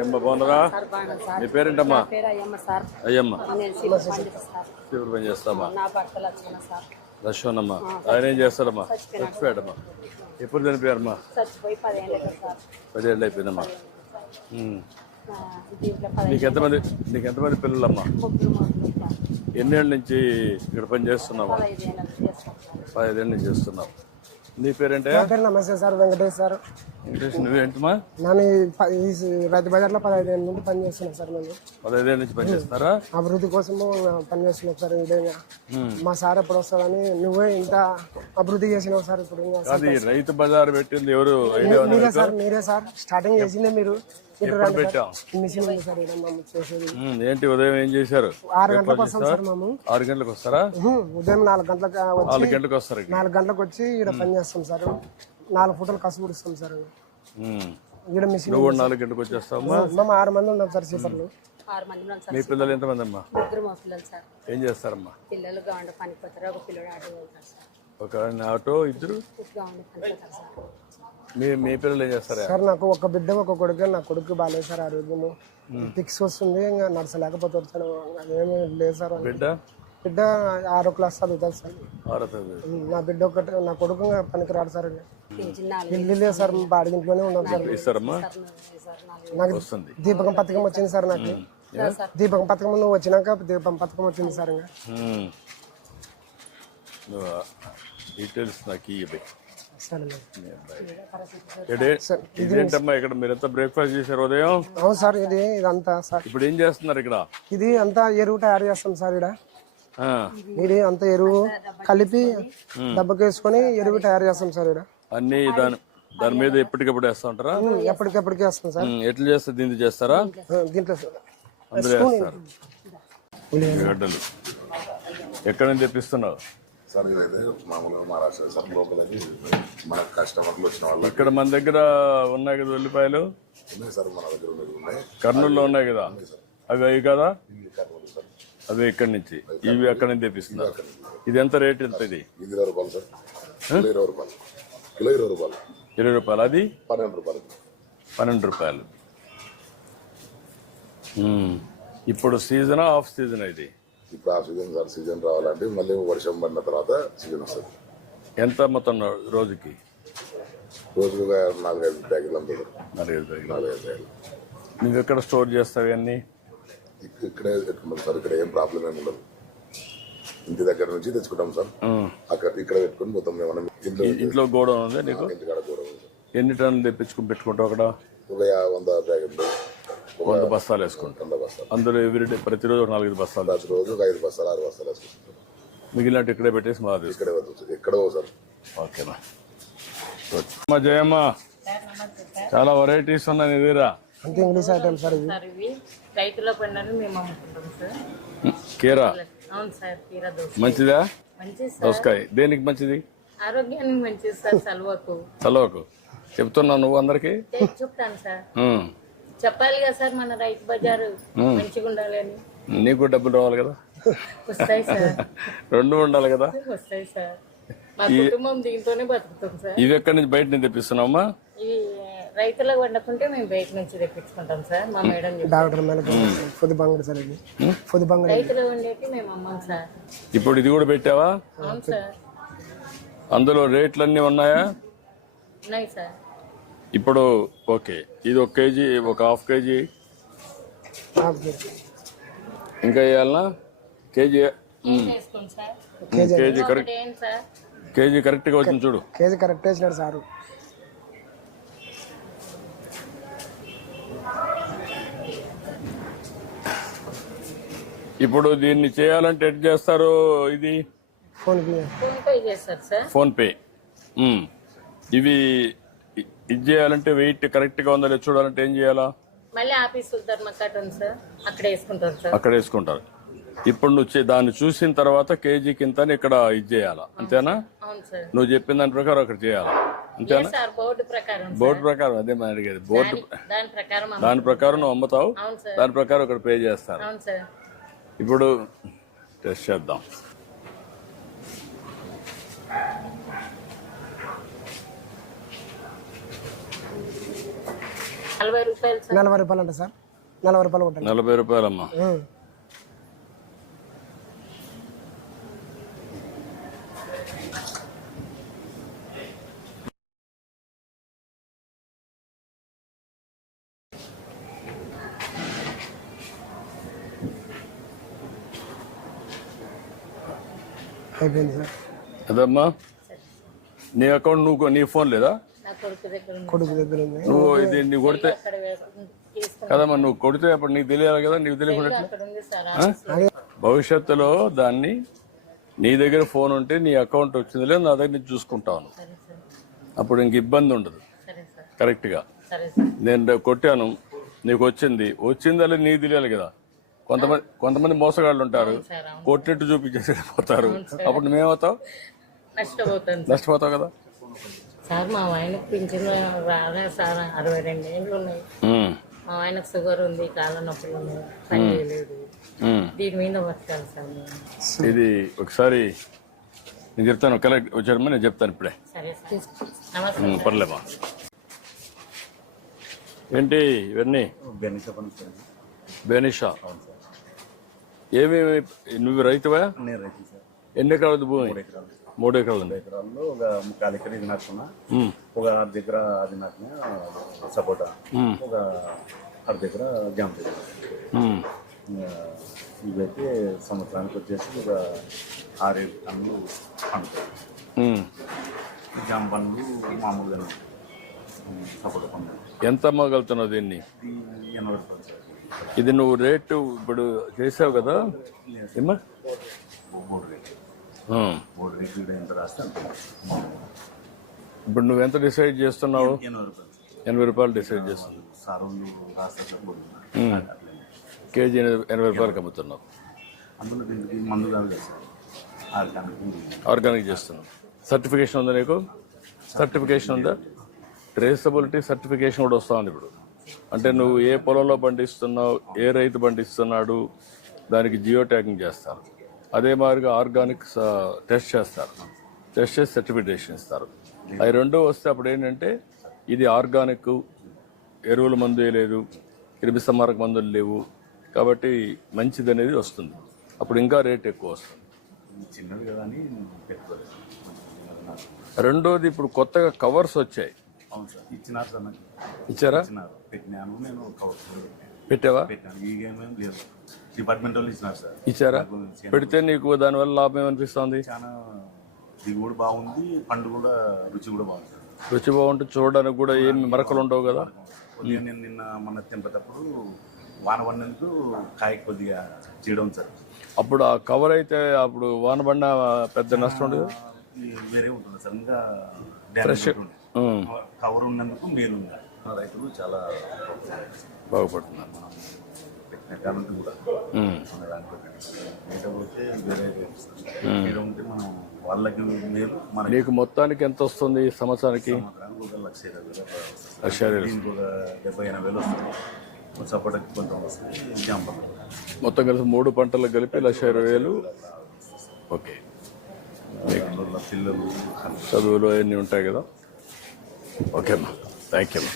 ఏమ్మా బాగున్నారా? నీ పేరేంటమ్మా? అయ్యమ్మ. ఇప్పుడు పని చేస్తామా? లక్ష్మణమ్మా. ఆయన ఏం చేస్తాడమ్మా? చచ్చిపోయాడమ్మా. ఎప్పుడు చనిపోయారమ్మా? 10 ఏళ్ళు అయిపోయిందమ్మా. నీకెంతమంది పిల్లలమ్మా? ఎన్నేళ్ళ నుంచి ఇక్కడ పని చేస్తున్నావా? 15 ఏళ్ళ నుంచి చేస్తున్నావు. నీ పేరేంటే? నమస్తే సార్, వెంకటేష్ సార్. వెంకటేష్, నువ్వేంటమ్మా? నేను రైతు బజార్లో 15 ఏళ్ళ నుండి పని చేస్తున్నాను సార్. నేను 15 ఏళ్ళ నుంచి పని చేస్తున్నారా? అభివృద్ధి కోసము పని చేస్తున్నాం సార్. ఇదేగా మా సార్ ఎప్పుడు వస్తాడని, నువ్వే ఇంత అభివృద్ధి చేసినావు సార్. ఇప్పుడు అది రైతు బజార్ పెట్టింది ఎవరు? మీరే సార్ స్టార్టింగ్ చేసిందే మీరు. మిషన్ ఉంది సార్ చేసేది. ఏంటి ఉదయం ఏం చేశారు? 6 గంటలకు వస్తాం సార్ మేము. 6 గంటలకు వస్తారా? ఉదయం 4 గంటలకు 4 గంటలకు వస్తారు. 4 గంటలకు వచ్చి ఇక్కడ పని చేస్తాం సార్. 4 ఫుటలు కసు కుడుస్తాం సార్. ఇక్కడ మిషన్ 4 గంటలకు వచ్చేస్తామా? మేము 6 మంది ఉన్నాం సార్ సీపర్లు. మీ పిల్లలు ఎంతమంది అమ్మా? 3 మా పిల్లలు సార్. ఏం చేస్తారమ్మా? పిల్లలు గౌండ పనికి పోతారు. ఒక పిల్లడు ఆటో వెళ్తారు సార్. ఒక ఆటో, ఇద్దరు గౌండ పనికి పోతారు సార్. మీ పిల్లలు ఏం చేస్తారా? సార్ నాకు ఒక బిడ్డ ఒక కొడుకు. నా కొడుకు బాగాలేదు సార్, ఆరోగ్యము ఫిక్స్ వస్తుంది, ఇంకా నడచలేకపోతాడు సార్. ఏమి లేదు సార్. బిడ్డ 6వ క్లాస్ చదువుతారు సార్. నా బిడ్డ ఒకటి, నా కొడుకు పనికి రాడు సార్. ఇల్లు లేదు సార్, బాడిగింట్లోనే ఉన్నాం సార్. ఇస్తారమ్మా? నాకు దీపకం పథకం వచ్చింది సార్. నాకు దీపకం పథకం నువ్వు వచ్చినాక దీపం పథకం వచ్చింది సార్. ఇంకా డీటెయిల్స్ నాకు ఇదేంటమ్మా? ఇక్కడ మీరు ఎంత బ్రేక్ఫాస్ట్ చేశారు ఉదయం? అవును సార్, ఇదంతా సార్. ఇప్పుడు ఏం చేస్తున్నారు ఇక్కడ? ఇది అంతా ఎరువు తయారు చేస్తాం సార్. ఇది అంతా ఎరువు కలిపి దెబ్బకేసుకొని ఎరువు తయారు చేస్తాం సార్. ఇక్కడ అన్ని దాని మీద ఎప్పటికప్పుడు వేస్తా ఉంటారా? ఎప్పటికెప్పటికి వేస్తాం సార్. ఎట్లా చేస్తారు? దీన్ని చేస్తారా? దీంట్లో అందులో వేస్తారు. గడ్డలు ఎక్కడ నుంచి తెప్పిస్తున్నావు సార్? ఇదైతే మామూలుగా మహారాష్ట్ర సార్. లోకల్ అని మన కస్టమర్లు వచ్చిన వాళ్ళు. ఇక్కడ మన దగ్గర ఉన్నాయి కదా ఉల్లిపాయలు? ఉన్నాయి సార్, మన దగ్గర ఉన్నాయి. కర్నూలులో ఉన్నాయి కదా అవి కదా? కర్నూలు సార్. అవి ఇక్కడి నుంచి, ఇవి అక్కడి నుంచి తెప్పిస్తున్నారు. ఇది ఎంత రేట్? ఎంత ఇది? 20 రూపాయలు సార్. కిలో 20 రూపాయలు. కిలో 20 రూపాయలు. 20 రూపాయలు. అది 12 రూపాయలు. 12 రూపాయలు. ఇప్పుడు సీజనా ఆఫ్ సీజన్? ఇది ఇప్పుడు ఆ సీజన్ సార్. సీజన్ రావాలంటే మళ్ళీ వర్షం పడిన తర్వాత సీజన్ వస్తుంది. ఎంత మొత్తం రోజుకి? రోజుకు 4-5 ప్యాకెట్లు అమ్ముతారు. 4-5 ప్యాకెట్లు. నువ్వు ఎక్కడ స్టోర్ చేస్తావు అన్నీ? ఇక్కడే పెట్టుకుంటాం సార్. ఇక్కడ ఏం ప్రాబ్లం ఏమి ఉండదు. ఇంటి దగ్గర నుంచి తెచ్చుకుంటాం సార్. ఇక్కడ పెట్టుకుని మొత్తం ఇంట్లో గోడౌన్ ఉంది నీకు? ఇంటికాడ గోడౌన్ ఉంది. ఎన్ని టన్నులు తెప్పించుకుని పెట్టుకుంటావు అక్కడ? ఒక 100 ప్యాకెట్లు, 100 బస్తాలు వేసుకుంటాం. 100 బస్తాలు. అందులో ఎవ్రీడే ప్రతిరోజు 4-5 బస్తాలు. ప్రతిరోజు 5 బస్తాలు 6 బస్తాలు వేసుకుంటాం. మిగిలినట్టు ఇక్కడే పెట్టేసి మాది ఇక్కడే ఎక్కడో సార్. ఓకేనా? జయమ్మ, చాలా వెరైటీస్ ఉన్నాయి నీ దగ్గర. అంతే ఇంగ్లీష్ ఐటమ్ సార్. ఇవి రైతుల పండుగను మేము అమ్ముకుంటాం సార్. కీరా? అవును సార్, కీరా దోస మంచిదా? మంచిది సార్. దోసకాయ దేనికి మంచిది? ఆరోగ్యానికి మంచిది సార్. చలవకు చెప్తున్నావు నువ్వు అందరికి? చెప్తాను సార్. చెప్పాలి కదా సార్, మన రైతు బజారు మంచిగా ఉండాలి అని. నీకు డబ్బులు రావాలి కదా? వస్తాయి సార్. 2 ఉండాలి కదా? వస్తాయి సార్. మా కుటుంబం దీంతోనే బతుకుతాం సార్. ఇవి ఎక్కడి నుంచి బయట నుంచి తెప్పిస్తున్నామా? ఇవి రైతులకు వండకుంటే మేము బయట నుంచి తెప్పించుకుంటాం సార్. మా మేడం డాక్టర్ పొద్దు బంగడి సార్. ఇది పొద్దు బంగడి రైతులు వండేటి మేము అమ్మాం సార్. ఇప్పుడు ఇది కూడా పెట్టావా? అవును సార్. అందులో రేట్లు అన్నీ ఉన్నాయా? ఉన్నాయి సార్. ఇప్పుడు ఓకే, ఇది 1 కేజీ, ఒక 1/2 కేజీ ఇంకా వేయాలనా? KG KG correct. కేజీ కరెక్ట్గా వచ్చింది చూడు. కేజీ కరెక్ట్ వేసినాడు సారు. ఇప్పుడు దీన్ని చేయాలంటే ఎట్ చేస్తారు? ఇది ఫోన్ పే. ఇవి ఇది చేయాలంటే వెయిట్ కరెక్ట్ గా ఉందా చూడాలంటే ఏం చేయాలా? మళ్ళీ ఆఫీస్ అక్కడ వేసుకుంటారు. ఇప్పుడు నువ్వు దాన్ని చూసిన తర్వాత కేజీ కింద ఇక్కడ ఇది చేయాలా, అంతేనా? నువ్వు చెప్పిన దాని ప్రకారం అక్కడ చేయాలా, అంతేనా? బోర్డు ప్రకారం అదే మనం అడిగేది. బోర్డు దాని ప్రకారం నువ్వు అమ్ముతావు, దాని ప్రకారం ఇక్కడ పే చేస్తారు. ఇప్పుడు టెస్ట్ చేద్దాం. 40 రూపాయలు సార్. 40 రూపాయలు అంట సార్. 40 రూపాయలు కొట్టండి. 40 రూపాయలమ్మా. అయిపోయింది సార్. అదమ్మా నీ అకౌంట్ నీ ఫోన్ లేదా? నా కొడుకు దగ్గర ఉంది. కొడుకు దగ్గర ఉంది. నువ్వు ఇది నువ్వు కొడితే అక్కడ తీసుకుని కదమ్మా, నువ్వు కొడితే అప్పుడు నీకు తెలియాలి కదా, నీకు తెలియకుండా అక్కడ ఉంది సార్. భవిష్యత్తులో దాన్ని నీ దగ్గర ఫోన్ ఉంటే నీ అకౌంట్ వచ్చింది లేదు నా దగ్గర నుంచి చూసుకుంటాను. సరే సార్. అప్పుడు ఇంక ఇబ్బంది ఉండదు. సరే సార్. కరెక్ట్గా సరే సార్. నేను కొట్టాను, నీకు వచ్చిందా లేదు నీకు తెలియాలి కదా. కొంతమంది మోసగాళ్ళు ఉంటారు, సార్ అవును. కొట్టినట్టు చూపించేసి వెళ్ళిపోతారు. అప్పుడు నువ్వేమవుతావు? నష్టపోతావు కదా. సార్ మా ఆయనకు పింఛన్ రాలే సార్. 62 ఏళ్ళు ఉన్నాయి. మా ఆయనకు షుగర్ ఉంది, కాళ్ళ నొప్పులు ఉన్నాయి, పని చేయలేదు. దీని మీద బతకాలి సార్ మేము. ఇది ఒకసారి నేను చెప్తాను, కలెక్ట్ వచ్చారమ్మా, నేను చెప్తాను ఇప్పుడే. సరే సార్. నమస్తే. పర్లేమా. ఏంటి ఇవన్నీ? బెనిషా. ఏమేమి నువ్వు రైతువా? నేను రైతు సార్. ఎన్ని ఎకరాలు భూమి? 3 ఎకరాలు ఉంది. ఎకరాల్లో ఒక 3/4 ఎకరం ఇది నాటుకున్నా, ఒక 6 దగ్గర అది నాటిన సపోటా, ఒక 6 దగ్గర జామ దగ్గర. ఇవైతే సంవత్సరానికి వచ్చేసి ఒక 6-7 టన్నులు పండుతాయి. జామ పండ్లు మామూలుగా సపోటా పండ్లు. ఎంత అమ్మగలుగుతున్నావు దీన్ని? ఇది 80 రూపాయలు సార్. ఇది నువ్వు రేటు ఇప్పుడు చేసావు కదా ఏమ్మా? బోర్డు రేట్ కూడా ఎంత రాస్తే అంత. ఇప్పుడు నువ్వు ఎంత డిసైడ్ చేస్తున్నావు? 80 రూపాయలు సార్. 80 రూపాయలు డిసైడ్ చేస్తున్నావు. సారులు రాస్తారు కేజీ 80 రూపాయలకి అమ్ముతున్నావు. అందులో దీనికి మందు కాదు కదా సార్. ఆర్గానిక్ చేస్తున్నావు. సర్టిఫికేషన్ ఉందా నీకు? సర్టిఫికేషన్ ఉందా? ట్రేసబిలిటీ సర్టిఫికేషన్ కూడా వస్తా ఉంది ఇప్పుడు. అంటే నువ్వు ఏ పొలంలో పండిస్తున్నావు, ఏ రైతు పండిస్తున్నాడు, దానికి జియో ట్యాగింగ్ చేస్తారు. అదే మాదిరిగా ఆర్గానిక్ టెస్ట్ చేస్తారు. టెస్ట్ చేసి సర్టిఫికేషన్ ఇస్తారు. అవి రెండూ వస్తే అప్పుడు ఏంటంటే ఇది ఆర్గానిక్, ఎరువుల మందు వేయలేదు, క్రిమి సంహారక మందులు లేవు, కాబట్టి మంచిది అనేది వస్తుంది. అప్పుడు ఇంకా రేట్ ఎక్కువ వస్తుంది. చిన్నది కదా అని పెట్టుకోలేదు. రెండోది ఇప్పుడు కొత్తగా కవర్స్ వచ్చాయి. అవును సార్, ఇచ్చినారు సార్. నాకు ఇచ్చారా? ఇచ్చినారు, పెట్టినాను. నేను కవర్ పెట్టావా? పెట్టాను. ఈ గేమ్ ఏం లేదు, డిపార్ట్మెంట్ వాళ్ళు ఇచ్చినారు సార్. ఇచ్చారా? పెడితే నీకు దానివల్ల లాభం ఏమనిపిస్తుంది? చాలా దిగుబడి బాగుంది, పండు కూడా రుచి కూడా బాగుంది సార్. రుచి బాగుంటుంది, చూడడానికి కూడా ఏమి మరకలు ఉండవు కదా. కొద్దిగా నేను మొన్న తింపేటప్పుడు వాన పడినందుకు కాయ కొద్దిగా చేయడం సార్. అప్పుడు ఆ కవర్ అయితే అప్పుడు వాన పడిన పెద్ద నష్టం ఉండదు. వేరే ఉంటుంది సార్. ఇంకా డ్యామేజ్ ఉంటుంది. కవర్ ఉన్నందుకు మేలు ఉంది. రైతులు చాలా బాగుపడుతున్నారు. పెట్టిన కాబట్టి కూడా లేకపోతే వేరే ఉంటే మనం వాళ్ళకి మేలు. మనకి నీకు మొత్తానికి ఎంత వస్తుంది ఈ సంవత్సరానికి? ఒక 1,20,000 1,20,000. దీనికి ఒక 70,000-80,000 వస్తుంది. సపోటాకి కొంచెం వస్తుంది. జామ మొత్తం కలిసి 3 పంటలకు కలిపి 1,20,000. ఓకే. పిల్లలు చదువులు అవన్నీ ఉంటాయి కదా. ఓకే అమ్మా, థ్యాంక్ యూ అమ్మా.